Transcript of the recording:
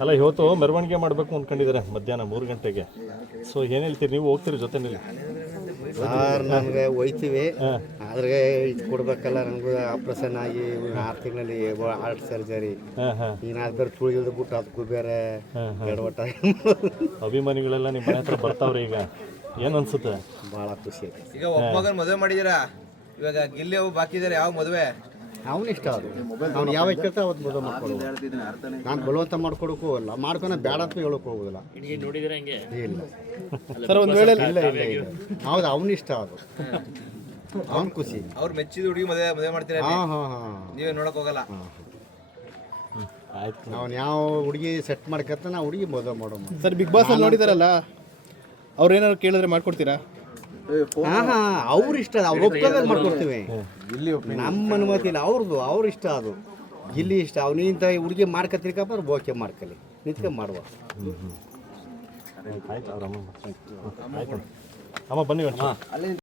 ಅಲ್ಲ ಇವತ್ತು ಮೆರವಣಿಗೆ ಮಾಡಬೇಕು ಅಂದ್ಕೊಂಡಿದ್ದಾರೆ ಮಧ್ಯಾಹ್ನ 3 ಗಂಟೆಗೆ. ಸೊ ಏನು ಹೇಳ್ತೀರಿ, ನೀವು ಹೋಗ್ತೀರಿ ಜೊತೆಯಲ್ಲಿ? ಸರ್ ನಮಗೆ ಹೋಯ್ತೀವಿ, ಆದ್ರೆ ಇದು ಕೊಡ್ಬೇಕಲ್ಲ. ನನಗೂ ಆಪ್ರೇಷನ್ ಆಗಿ 6 ತಿಂಗಳಲ್ಲಿ ಹಾರ್ಟ್ ಸರ್ಜರಿ, ಏನಾದ್ರು ತುಳಿದು ಬಿಟ್ಟು ಅದಕ್ಕೂ ಬೇರೆ ಎಡವಟ್ಟ. ಅಭಿಮಾನಿಗಳೆಲ್ಲ ನಿಮ್ಮ ಮನೆ ಹತ್ರ ಬರ್ತಾವ್ರೆ ಈಗ, ಏನು ಅನ್ಸುತ್ತೆ? ಭಾಳ ಖುಷಿ ಆಯ್ತು. ಈಗ ಒಬ್ಬ ಮಗನ ಮದುವೆ ಮಾಡಿದ್ದೀರಾ, ಇವಾಗ ಗಿಲ್ಲಿ ಅವು ಬಾಕಿ ಇದ್ದಾರೆ. ಯಾವ ಮದುವೆ ಅವನು ಇಷ್ಟ ಅದು, ಅವ್ನು ಯಾವಾಗ ಕೇಳ್ತಾ ಅವತ್ತು ಮದುವೆ ಮಾಡ್ಕೊಡು. ನಾನು ಬಲವಂತ ಮಾಡ್ಕೊಡಕ್ಕೂ ಅಲ್ಲ, ಮಾಡ್ಕೊಳೋ ಬೇಡ ಅಂತ ಹೇಳೋಕೆ ಹೋಗೋದಿಲ್ಲ. ಇಲ್ಲ ಸರ್ ಒಂದು ವೇಳೆ ಇಲ್ಲ ಇಲ್ಲ ಇಲ್ಲ ಹೌದು, ಅವನು ಇಷ್ಟ ಅದು, ಅವನು ಖುಷಿ. ಅವ್ರು ಮೆಚ್ಚಿದ ಹುಡುಗಿ ಮದುವೆ ಮಾಡ್ತೀರಾ, ಹಾಂ ಹಾಂ ಹಾಂ ನೀವೇ ನೋಡಕ್ ಹೋಗಲ್ಲ. ಆಯ್ತು. ಅವ್ನು ಯಾವ ಹುಡುಗಿ ಸೆಟ್ ಮಾಡ್ಕತ್ತ ನಾ ಹುಡುಗಿ ಮದುವೆ ಮಾಡೋ. ಸರ್ ಬಿಗ್ ಬಾಸ್ ಅಲ್ಲಿ ನೋಡಿದಾರಲ್ಲ, ಅವ್ರು ಏನಾದ್ರು ಕೇಳಿದ್ರೆ ಮಾಡ್ಕೊಡ್ತೀರಾ? ಹಾಂ ಹಾಂ, ಅವ್ರು ಇಷ್ಟ, ಅವ್ರು ಒಪ್ಪಿಗೆ ಮಾಡ್ಕೊಡ್ತೀವಿ. ನಮ್ಮ ಅನುಮತಿ ಇಲ್ಲ, ಅವ್ರದ್ದು, ಅವ್ರ ಇಷ್ಟ ಅದು. ಗಿಲ್ಲಿ ಇಷ್ಟ, ಅವನಿಂತ ಹುಡುಗಿ ಮಾಡ್ಕತ್ತಿರ್ಕಪ್ಪ ಅವ್ರು ಓಕೆ ಮಾಡ್ಕೊಳ್ಳಿ, ನಿಂತ್ಕೊಂಡು ಮಾಡುವ. ಆಯ್ತು, ಅವ್ರ ಅಮ್ಮ ಆಯ್ತು ಅಮ್ಮ ಬನ್ನಿ.